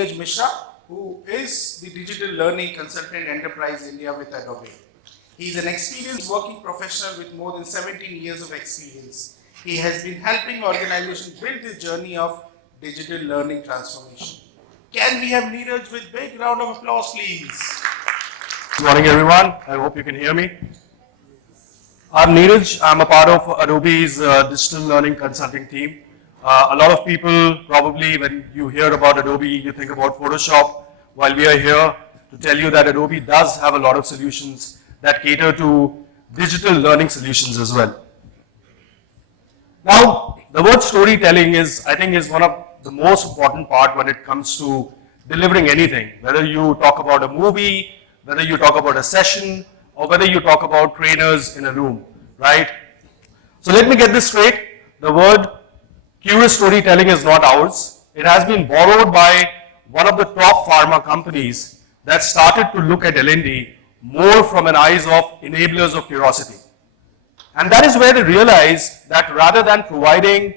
Neeraj Mishra, who is the Digital Learning Consultant Enterprise India with Adobe. He is an experienced working professional with more than 17 years of experience. He has been helping organizations build the journey of digital learning transformation. Can we have Neeraj with a big round of applause, please? Good morning, everyone. I hope you can hear me. I'm Neeraj. I'm a part of Adobe's digital learning consulting team. A lot of people probably, when you hear about Adobe, you think about Photoshop. While we are here to tell you that Adobe does have a lot of solutions that cater to digital learning solutions as well. Now, the word storytelling I think is one of the most important part when it comes to delivering anything. Whether you talk about a movie, whether you talk about a session, or whether you talk about trainers in a room, right? So let me get this straight. The word curious storytelling is not ours. It has been borrowed by one of the top pharma companies that started to look at L&D more from an eyes of enablers of curiosity. And that is where they realized that rather than providing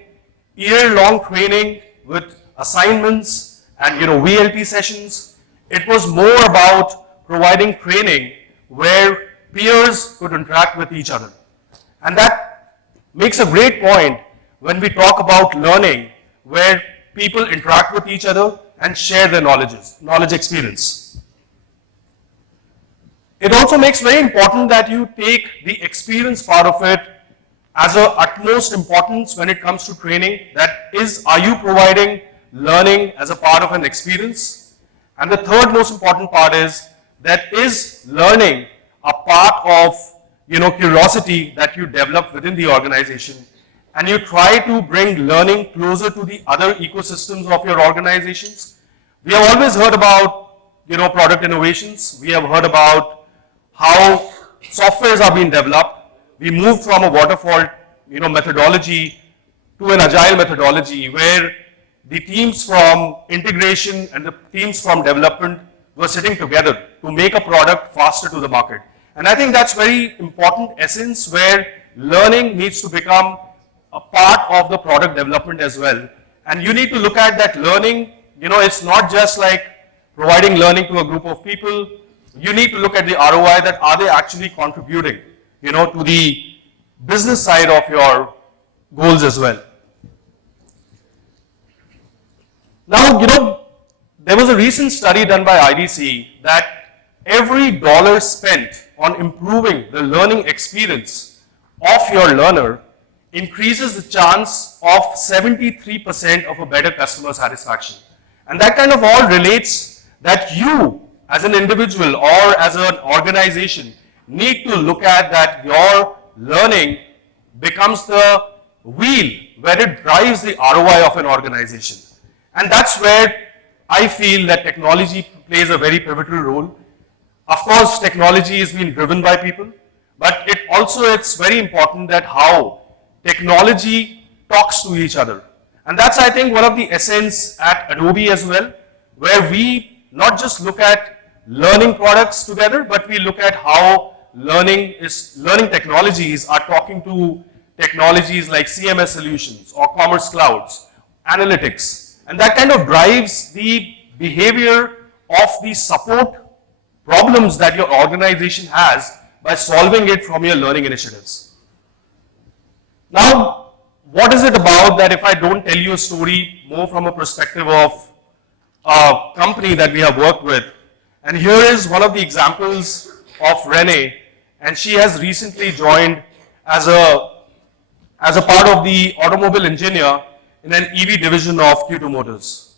year-long training with assignments and VLT sessions, it was more about providing training where peers could interact with each other. And that makes a great point when we talk about learning, where people interact with each other and share their knowledge experience. It also makes very important that you take the experience part of it as a utmost importance when it comes to training. That is, are you providing learning as a part of an experience? And the third most important part is that is learning a part of curiosity that you develop within the organization, and you try to bring learning closer to the other ecosystems of your organizations. We have always heard about product innovations. We have heard about how softwares are being developed. We moved from a waterfall methodology to an agile methodology where the teams from integration and the teams from development were sitting together to make a product faster to the market. And I think that's very important essence where learning needs to become a part of the product development as well. And you need to look at that learning, it's not just like providing learning to a group of people. You need to look at the ROI, that are they actually contributing, to the business side of your goals as well. Now, there was a recent study done by IDC that every dollar spent on improving the learning experience of your learner increases the chance of 73% of a better customer satisfaction. And that kind of all relates that you as an individual or as an organization need to look at that your learning becomes the wheel where it drives the ROI of an organization. And that's where I feel that technology plays a very pivotal role. Of course, technology is being driven by people, but it's very important that how technology talks to each other. And that's, I think, one of the essence at Adobe as well, where we not just look at learning products together, but we look at how learning technologies are talking to technologies like CMS solutions or commerce clouds, analytics. And that kind of drives the behavior of the support problems that your organization has by solving it from your learning initiatives. Now, what is it about that if I don't tell you a story more from a perspective of a company that we have worked with? And here is one of the examples of Renee, and she has recently joined as a part of the automobile engineer in an EV division of Q2 Motors.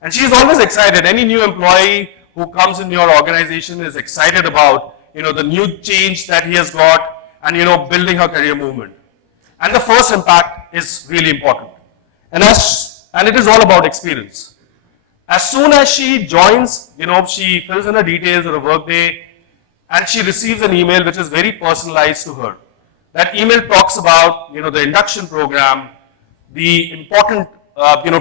And she is always excited. Any new employee who comes in your organization is excited about the new change that he has got and building her career movement. And the first impact is really important. And it is all about experience. As soon as she joins, she fills in her details of her workday and she receives an email which is very personalized to her. That email talks about the induction program, the important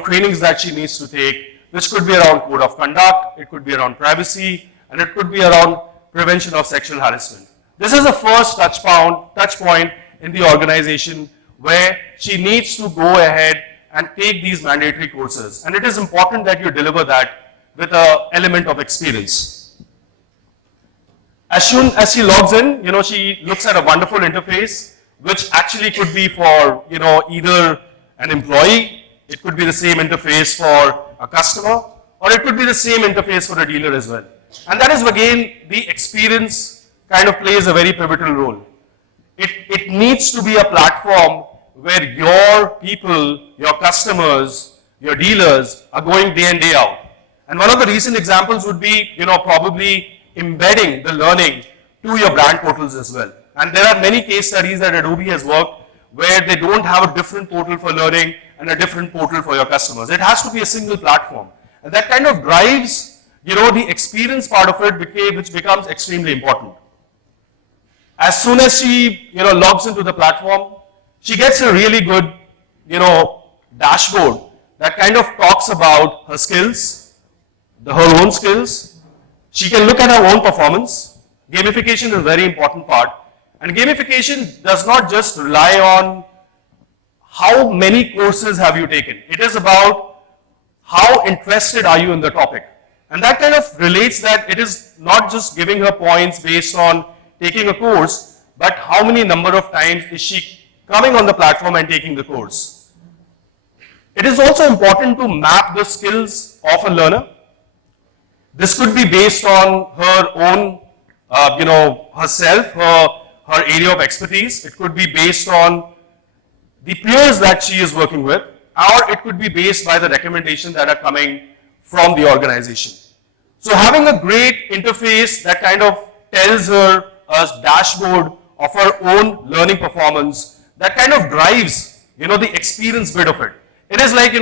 trainings that she needs to take, which could be around code of conduct, it could be around privacy, and it could be around prevention of sexual harassment. This is the first touch point in the organization where she needs to go ahead and take these mandatory courses. And it is important that you deliver that with an element of experience. As soon as she logs in, she looks at a wonderful interface, which actually could be for, either an employee, it could be the same interface for a customer, or it could be the same interface for a dealer as well. And that is, again, the experience kind of plays a very pivotal role. It needs to be a platform where your people, your customers, your dealers are going day in, day out. And one of the recent examples would be, probably embedding the learning to your brand portals as well. And there are many case studies that Adobe has worked where they don't have a different portal for learning and a different portal for your customers. It has to be a single platform. And that kind of drives, the experience part of it, which becomes extremely important. As soon as she, logs into the platform, she gets a really good, dashboard that kind of talks about her skills, her own skills. She can look at her own performance. Gamification is a very important part. And gamification does not just rely on how many courses have you taken. It is about how interested are you in the topic. And that kind of relates that it is not just giving her points based on taking a course, but how many number of times is she coming on the platform and taking the course. It is also important to map the skills of a learner. This could be based on her own, herself, her area of expertise. It could be based on the peers that she is working with, or it could be based by the recommendations that are coming from the organization. So having a great interface that kind of tells her a dashboard of her own learning performance, that kind of drives, the experience bit of it. It is like,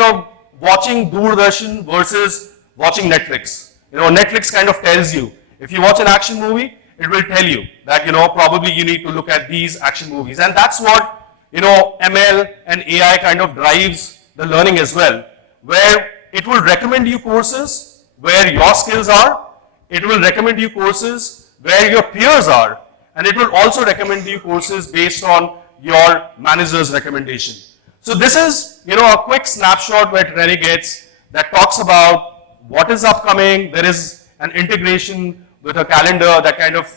watching Doordarshan versus watching Netflix. Netflix kind of tells you, if you watch an action movie, it will tell you that, probably you need to look at these action movies. And that's what, ML and AI kind of drives the learning as well, where it will recommend you courses where your skills are, it will recommend you courses where your peers are, and it will also recommend you courses based on your manager's recommendation. So this is, a quick snapshot where Rennie gets that talks about what is upcoming. There is an integration with a calendar that kind of,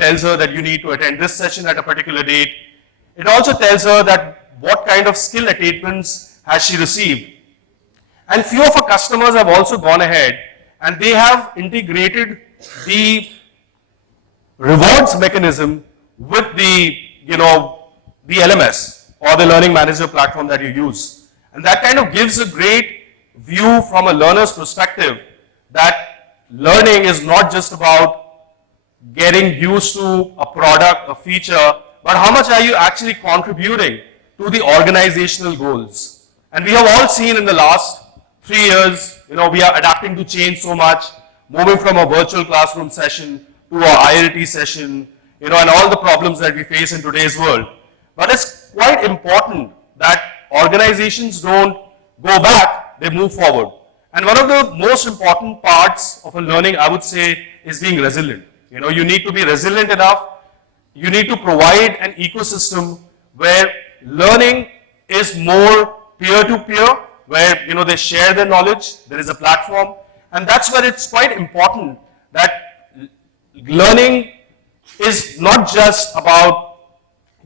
tells her that you need to attend this session at a particular date. It also tells her that what kind of skill attainments has she received. And few of our customers have also gone ahead and they have integrated the rewards mechanism with the, the LMS or the learning manager platform that you use. And that kind of gives a great view from a learner's perspective that learning is not just about getting used to a product, a feature, but how much are you actually contributing to the organizational goals. And we have all seen in the last 3 years, we are adapting to change so much, moving from a virtual classroom session to a ILT session, and all the problems that we face in today's world. But it's quite important that organizations don't go back, they move forward. And one of the most important parts of a learning, I would say, is being resilient. You need to be resilient enough. You need to provide an ecosystem where learning is more peer-to-peer, where they share their knowledge, there is a platform, and that's where it's quite important that learning is not just about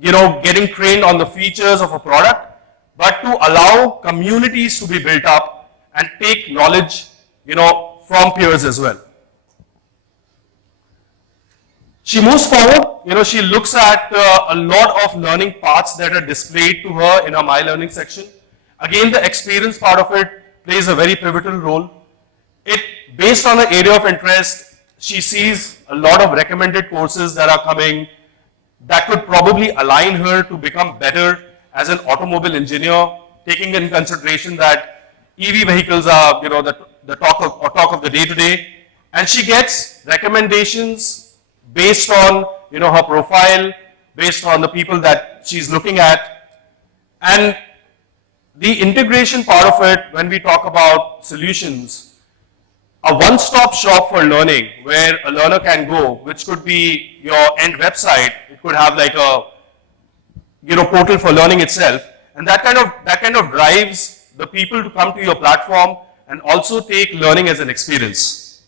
getting trained on the features of a product, but to allow communities to be built up and take knowledge from peers as well. She moves forward, she looks at a lot of learning paths that are displayed to her in her My Learning section. Again, the experience part of it plays a very pivotal role. Based on her area of interest, she sees a lot of recommended courses that are coming that could probably align her to become better as an automobile engineer, taking in consideration that EV vehicles are the talk of the day today. And she gets recommendations based on her profile, based on the people that she's looking at. And the integration part of it, when we talk about solutions, a one-stop shop for learning where a learner can go, which could be your end website, it could have like a portal for learning itself, and that kind of drives the people to come to your platform and also take learning as an experience.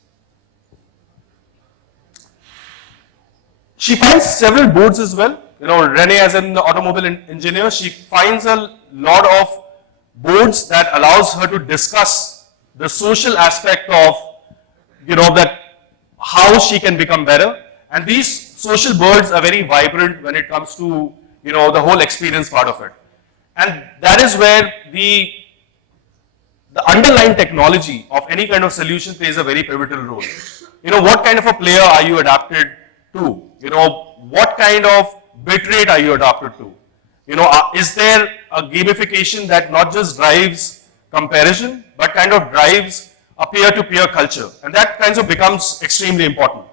She finds several boards as well. You know, Renee, as an automobile engineer, she finds a lot of boards that allows her to discuss the social aspect of, you know, that how she can become better. And these social boards are very vibrant when it comes to, you know, the whole experience part of it. And that is where the underlying technology of any kind of solution plays a very pivotal role. You know, what kind of a player are you adapted to? You know, what kind of bit rate are you adapted to? You know, is there a gamification that not just drives comparison, but kind of drives a peer-to-peer culture? And that kind of becomes extremely important.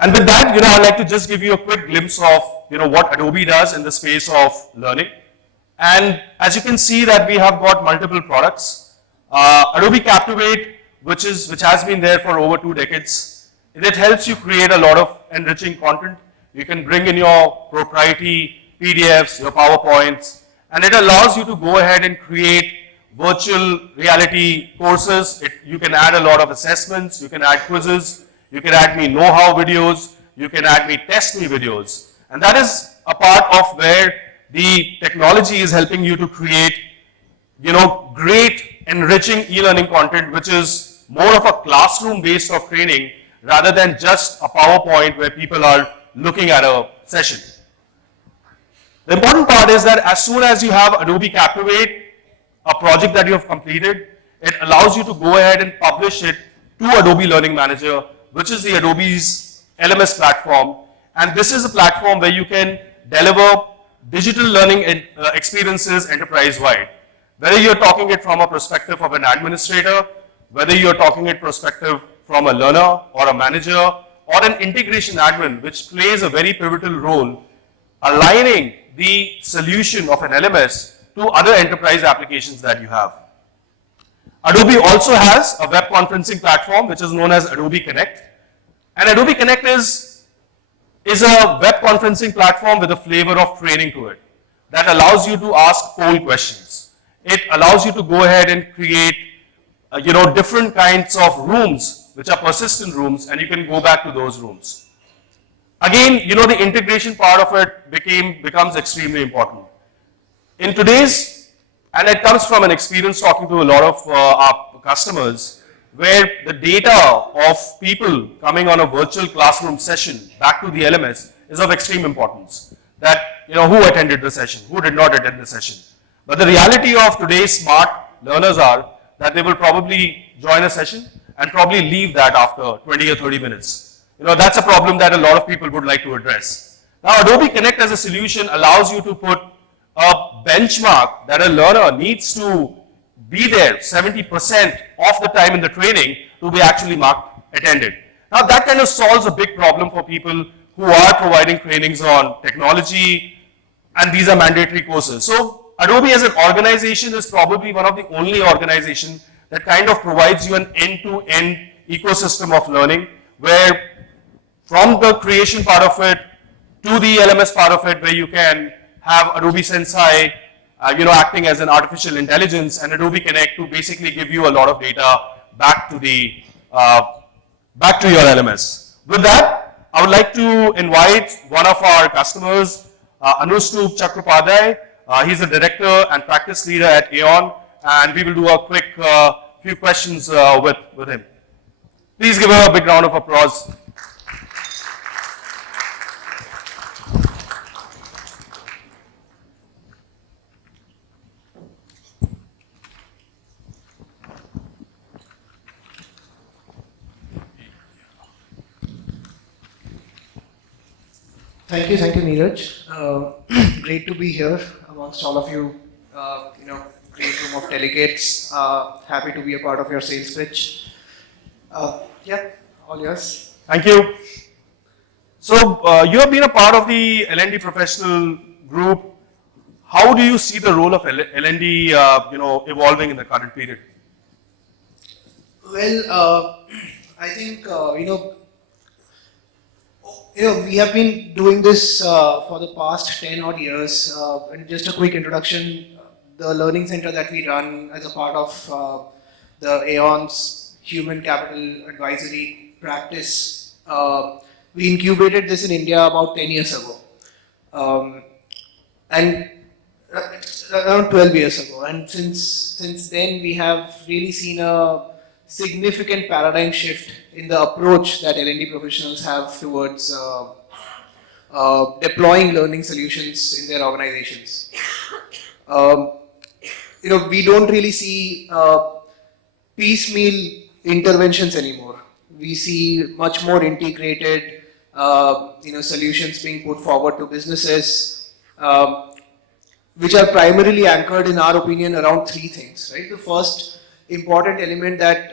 And with that, you know, I'd like to just give you a quick glimpse of, you know, what Adobe does in the space of learning. And as you can see that we have got multiple products. Adobe Captivate, which has been there for over 2 decades. It helps you create a lot of enriching content. You can bring in your proprietary PDFs, your PowerPoints, and it allows you to go ahead and create virtual reality courses. You can add a lot of assessments, you can add quizzes, you can add me know-how videos, you can add me test me videos. And that is a part of where the technology is helping you to create, you know, great enriching e-learning content, which is more of a classroom based of training rather than just a PowerPoint where people are looking at a session. The important part is that as soon as you have Adobe Captivate, a project that you have completed, it allows you to go ahead and publish it to Adobe Learning Manager, which is the Adobe's LMS platform. And this is a platform where you can deliver digital learning experiences enterprise-wide. Whether you're talking it from a perspective of an administrator, whether you're talking it perspective from a learner or a manager or an integration admin, which plays a very pivotal role aligning the solution of an LMS to other enterprise applications that you have. Adobe also has a web conferencing platform which is known as Adobe Connect. And Adobe Connect is a web conferencing platform with a flavor of training to it that allows you to ask poll questions. It allows you to go ahead and create you know, different kinds of rooms which are persistent rooms, and you can go back to those rooms. Again, you know, the integration part of it becomes extremely important. In today's, and it comes from an experience talking to a lot of our customers, where the data of people coming on a virtual classroom session back to the LMS is of extreme importance. That, you know, who attended the session, who did not attend the session. But the reality of today's smart learners are that they will probably join a session and probably leave that after 20 or 30 minutes. You know, that's a problem that a lot of people would like to address. Now, Adobe Connect as a solution allows you to put a benchmark that a learner needs to be there 70% of the time in the training to be actually marked attended. Now, that kind of solves a big problem for people who are providing trainings on technology, and these are mandatory courses. So, Adobe as an organization is probably one of the only organizations that kind of provides you an end-to-end ecosystem of learning, where from the creation part of it to the LMS part of it, where you can have Adobe Sensei, you know, acting as an artificial intelligence, and Adobe Connect to basically give you a lot of data back to the back to your LMS. With that, I would like to invite one of our customers, 𝗚𝗂𝗖 𝗚𝗿𝗁𝗶. He's a director and practice leader at Aeon, and we will do a quick few questions with him. Please give him a big round of applause. Thank you, Neeraj. Great to be here amongst all of you. You know, great room of delegates. Happy to be a part of your sales pitch. Yeah, all yours. Thank you. So you have been a part of the L&D professional group. How do you see the role of L&D, you know, evolving in the current period? Well, I think we have been doing this for the past 10 odd years. And just a quick introduction, the learning center that we run as a part of the 𝗚𝗂𝗍's human capital advisory practice, we incubated this in India about 10 years ago. And around 12 years ago. And since then, we have really seen a significant paradigm shift in the approach that L&D professionals have towards deploying learning solutions in their organizations. We don't really see piecemeal interventions anymore. We see much more integrated, solutions being put forward to businesses, which are primarily anchored, in our opinion, around three things. Right. The first important element that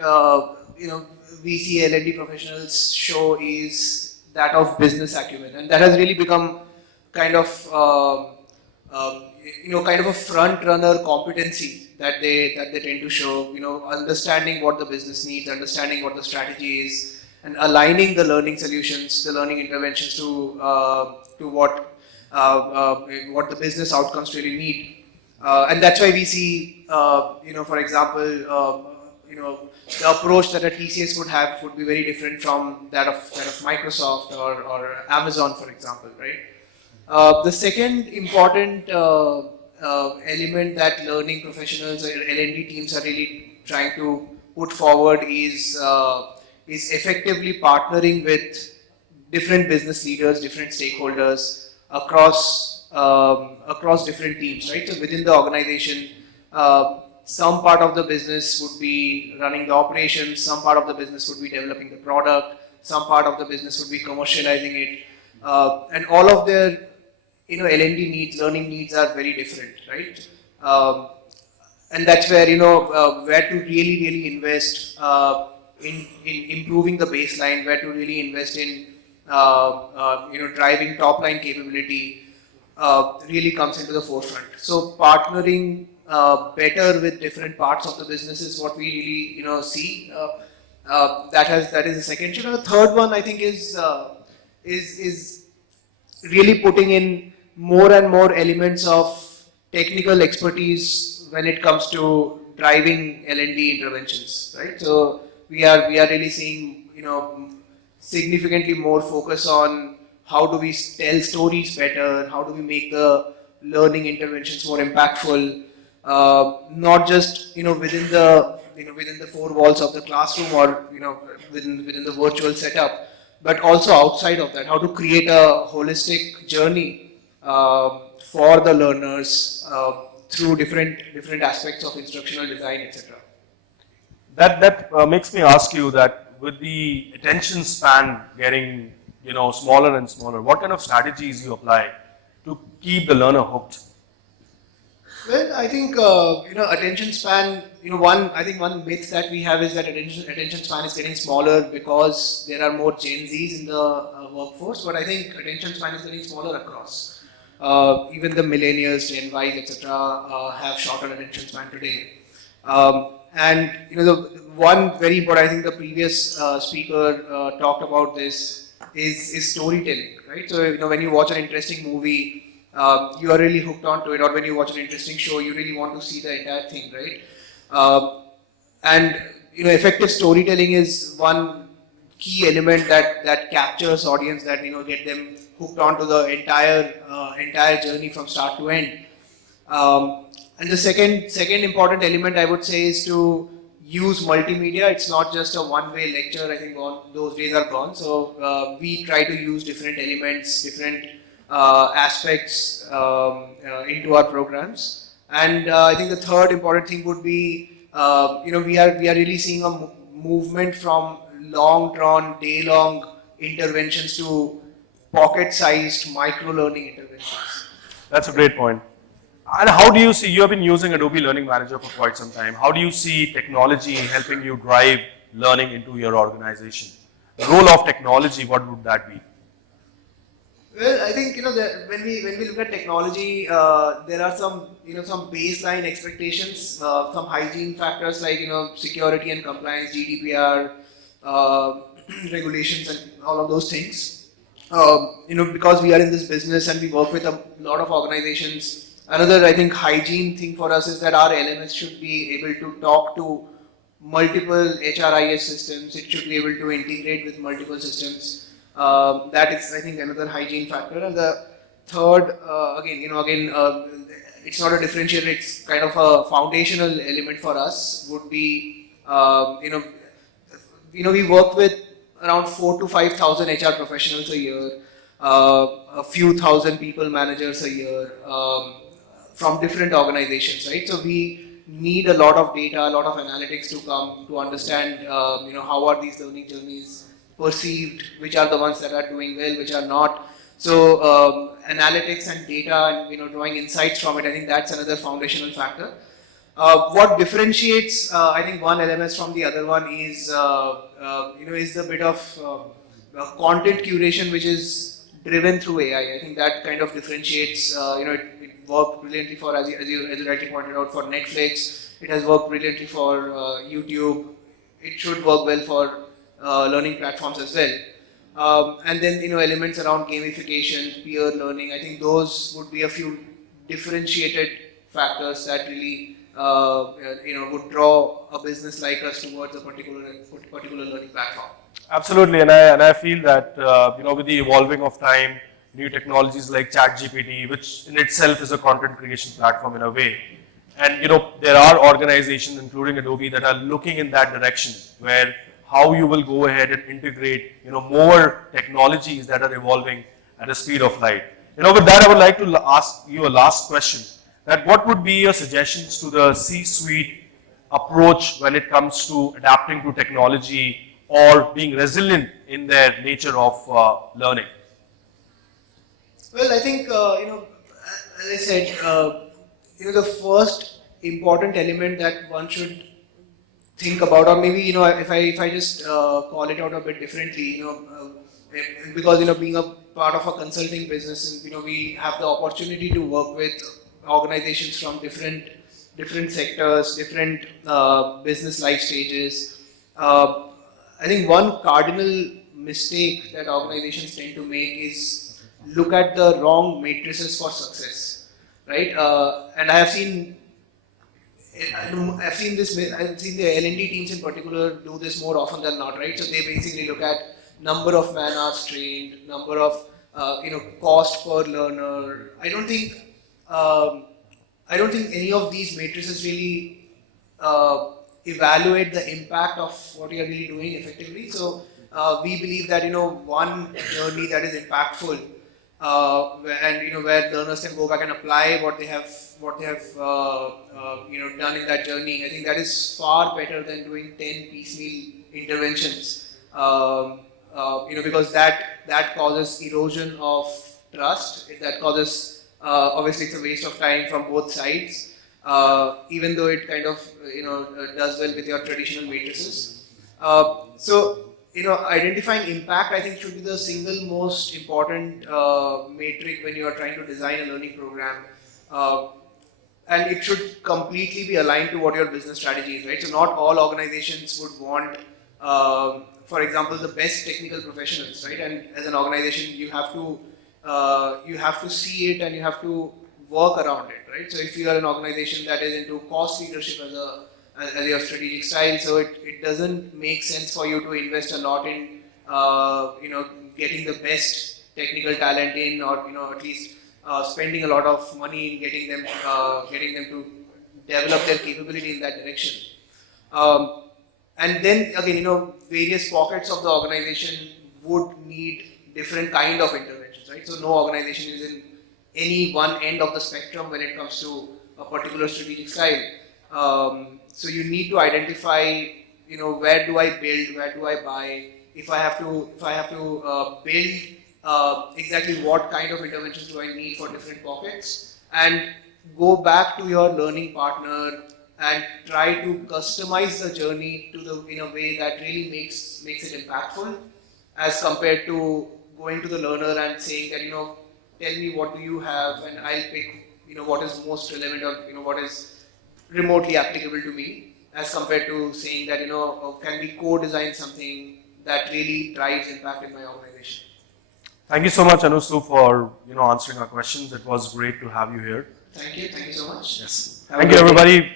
we see L&D professionals show is that of business acumen, and that has really become kind of a front runner competency that they tend to show. Understanding what the business needs, understanding what the strategy is, and aligning the learning solutions, the learning interventions to what the business outcomes really need. And that's why we see, for example, the approach that a TCS would have would be very different from that of Microsoft or Amazon, for example, right? The second important element that learning professionals or L&D teams are really trying to put forward is effectively partnering with different business leaders, different stakeholders across different teams, right? So within the organization, some part of the business would be running the operations, some part of the business would be developing the product, some part of the business would be commercializing it, and all of their L&D needs, learning needs are very different, right? And that's where where to really invest in improving the baseline, where to really invest in driving top line capability really comes into the forefront. So partnering better with different parts of the business is what we really see. That is the second. The third one, I think, is really putting in more and more elements of technical expertise when it comes to driving L&D interventions, right? So we are really seeing significantly more focus on how do we tell stories better, how do we make the learning interventions more impactful, not just within the four walls of the classroom or within the virtual setup, but also outside of that, how to create a holistic journey for the learners through different aspects of instructional design, etc. That makes me ask you that with the attention span getting smaller and smaller, what kind of strategies you apply to keep the learner hooked? Well, I think attention span. One myth that we have is that attention span is getting smaller because there are more Gen Zs in the workforce. But I think attention span is getting smaller across. Even the millennials, Gen Ys, etc., have shorter attention span today. And the one very important, I think the previous speaker talked about this is storytelling, right? So when you watch an interesting movie, you are really hooked onto it, or when you watch an interesting show, you really want to see the entire thing, right? And effective storytelling is one key element that captures audience, that get them hooked onto the entire journey from start to end. And the second important element, I would say, is to use multimedia. It's not just a one-way lecture. I think those days are gone. So we try to use different elements, different aspects into our programs. And I think the third important thing would be, we are really seeing a movement from long-drawn, day-long interventions to pocket-sized micro-learning interventions. That's a great point. And how do you see, you have been using Adobe Learning Manager for quite some time. How do you see technology helping you drive learning into your organization? The role of technology, what would that be? Well, I think when we look at technology, there are some baseline expectations, some hygiene factors like security and compliance, GDPR, regulations, and all of those things. Because we are in this business and we work with a lot of organizations, Another, I think, hygiene thing for us is that our LMS should be able to talk to multiple HRIS systems. It should be able to integrate with multiple systems. That is, I think, another hygiene factor. And the third, it's not a differentiator. It's kind of a foundational element for us. Would be, we work with around 4,000 to 5,000 HR professionals a year, a few thousand people managers a year from different organizations, right? So we need a lot of data, a lot of analytics to come to understand, how are these learning journeys perceived, which are the ones that are doing well, which are not. So analytics and data and drawing insights from it, I think that's another foundational factor. What differentiates, I think, one LMS from the other one is, is the bit of content curation which is driven through AI. I think that kind of differentiates. It worked brilliantly for, as you rightly pointed out, for Netflix. It has worked brilliantly for YouTube. It should work well for learning platforms as well. And then elements around gamification, peer learning. I think those would be a few differentiated factors that really would draw a business like us towards a particular learning platform. Absolutely, and I feel that with the evolving of time, new technologies like ChatGPT, which in itself is a content creation platform in a way, and there are organizations, including Adobe, that are looking in that direction, where how you will go ahead and integrate more technologies that are evolving at the speed of light. With that, I would like to ask you a last question. That what would be your suggestions to the C-suite approach when it comes to adapting to technology or being resilient in their nature of learning? Well, I think, as I said, the first important element that one should think about, or maybe, if I just call it out a bit differently, because, being a part of a consulting business, we have the opportunity to work with organizations from different sectors, different business life stages. I think one cardinal mistake that organizations tend to make is look at the wrong matrices for success, right? And I've seen the L&D teams in particular do this more often than not, right? So they basically look at number of man hours trained, number of cost per learner. I don't think any of these matrices really evaluate the impact of what you're really doing effectively. So we believe that one journey that is impactful and where learners can go back and apply what they have done in that journey. I think that is far better than doing 10 piecemeal interventions. Because that causes erosion of trust. That causes obviously it's a waste of time from both sides, even though it kind of does well with your traditional matrices. So identifying impact, I think, should be the single most important metric when you are trying to design a learning program, and it should completely be aligned to what your business strategy is, right? So not all organizations would want, for example, the best technical professionals, right? And as an organization, you have to see it and you have to work around it, right? So if you are an organization that is into cost leadership as your strategic style, so it doesn't make sense for you to invest a lot in getting the best technical talent in, or at least spending a lot of money in getting them to develop their capability in that direction. And then again, various pockets of the organization would need different kind of interventions, right? So no organization is in any one end of the spectrum when it comes to a particular strategic style. So you need to identify, where do I build, where do I buy? If I have to build, exactly what kind of interventions do I need for different pockets, and go back to your learning partner and try to customize the journey in a way that really makes it impactful, as compared to going to the learner and saying that, tell me what do you have, and I'll pick, what is most relevant, or what is remotely applicable to me, as compared to saying that, can we co-design something that really drives impact in my organization. Thank you so much, 𝗚𝗧𝗖, for answering our questions. It was great to have you here. Thank you so much. Yes. Have a Thank you, good day. everybody.